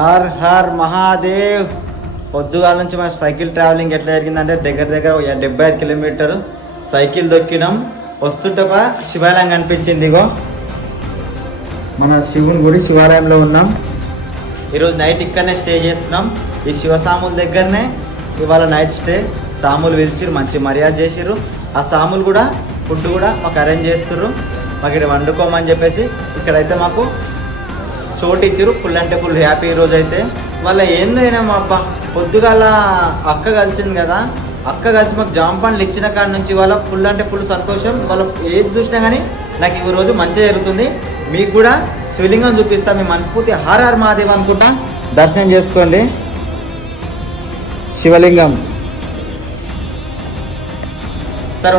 Her her Mahadev. పొద్దుగాల నుంచి మన సైకిల్ ట్రావెలింగ్ ఎట్లా జరిగిందంటే దగ్గర దగ్గర 75 కిలోమీటర్ సైకిల్ దొక్కినాం. వస్తుంటే ఒక శివాలయం కనిపించింది. ఇగో మన శివుని గుడి శివాలయంలో ఉన్నాం. ఈరోజు నైట్ ఇక్కడనే స్టే చేస్తున్నాం. ఈ శివసాముల దగ్గరనే ఇవాళ నైట్ స్టే. సాములు పిలిచిరు, మంచి మర్యాద చేసిర్రు. ఆ సాములు కూడా ఫుడ్ కూడా మాకు అరేంజ్ చేస్తుర్రు. మాకు ఇక్కడ వండుకోమని చెప్పేసి ఇక్కడైతే మాకు చోటు ఇచ్చిర్రు. ఫుల్ అంటే ఫుల్ హ్యాపీ. ఈరోజు అయితే వాళ్ళ ఏందైనా మా అబ్బా పొద్దుగాల అక్క కలిసింది కదా, అక్క కలిసి మాకు జామ పండ్లు ఇచ్చిన కాడ నుంచి వాళ్ళ ఫుల్ అంటే ఫుల్ సంతోషం. వాళ్ళు ఏది చూసినా కానీ నాకు ఈ రోజు మంచిగా జరుగుతుంది. మీకు కూడా శివలింగం చూపిస్తా. మీ మనస్ఫూర్తి హర్ హర్ మహాదేవ్ అనుకుంటా దర్శనం చేసుకోండి. శివలింగం